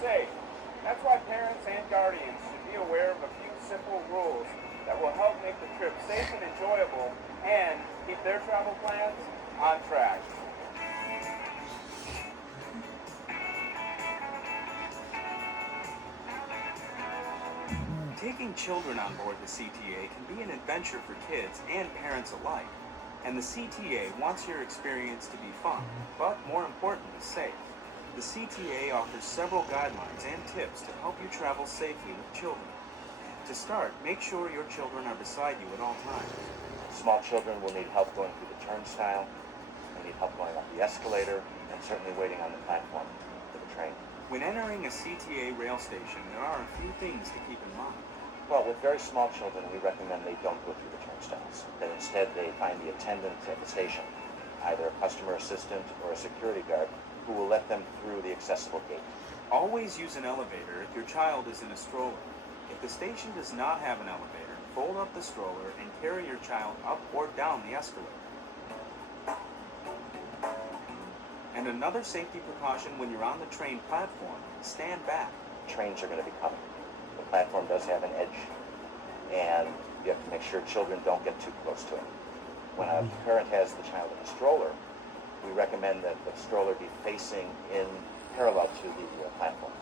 safe. That's why parents and guardians should be aware of a few simple rules that will help make the trip safe and enjoyable and keep their travel plans on track. Taking children on board the CTA can be an adventure for kids and parents alike, and the CTA wants your experience to be fun, but more importantly, safe. The CTA offers several guidelines and tips to help you travel safely with children. To start, make sure your children are beside you at all times. Small children will need help going through the turnstile, they need help going up the escalator, and certainly waiting on the platform for the train. When entering a CTA rail station, there are a few things to keep in mind. Well, with very small children, we recommend they don't go through the turnstiles. That instead they find the attendant at the station, either a customer assistant or a security guard, who will let them through the accessible gate. Always use an elevator if your child is in a stroller. If the station does not have an elevator, fold up the stroller and carry your child up or down the escalator. And another safety precaution when you're on the train platform, stand back. Trains are going to be coming. The platform does have an edge, and you have to make sure children don't get too close to it. When a parent has the child in a stroller, we recommend that the stroller be facing in parallel to the platform.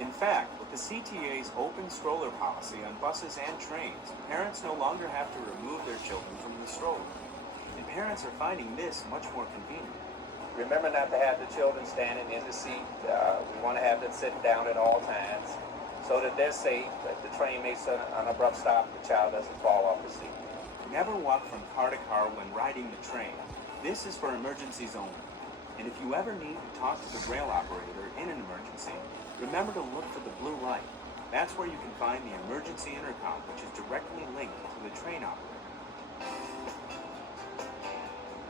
In fact, with the CTA's open stroller policy on buses and trains, parents no longer have to remove their children from the stroller. And parents are finding this much more convenient. Remember not to have the children standing in the seat. We want to have them sitting down at all times so that they're safe. If the train makes an abrupt stop, the child doesn't fall off the seat. Never walk from car to car when riding the train. This is for emergencies only. And if you ever need to talk to the rail operator in an emergency, remember to look for the blue light. That's where you can find the emergency intercom, which is directly linked to the train operator.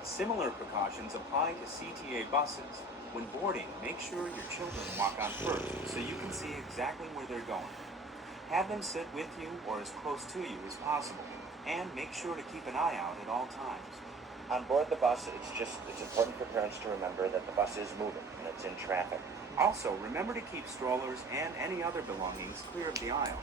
Similar precautions apply to CTA buses. When boarding, make sure your children walk on first so you can see exactly where they're going. Have them sit with you or as close to you as possible, and make sure to keep an eye out at all times. On board the bus, it's important for parents to remember that the bus is moving and it's in traffic. Also, remember to keep strollers and any other belongings clear of the aisle.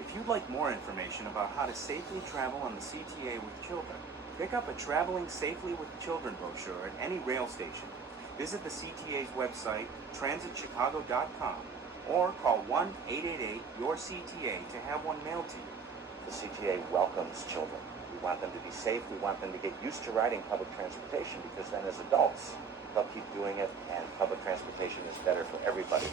If you'd like more information about how to safely travel on the CTA with children, pick up a Traveling Safely with Children brochure at any rail station. Visit the CTA's website, transitchicago.com, or call 1-888-YOUR-CTA to have one mailed to you. The CTA welcomes children. We want them to be safe. We want them to get used to riding public transportation, because then as adults, they'll keep doing it, and public transportation is better for everybody,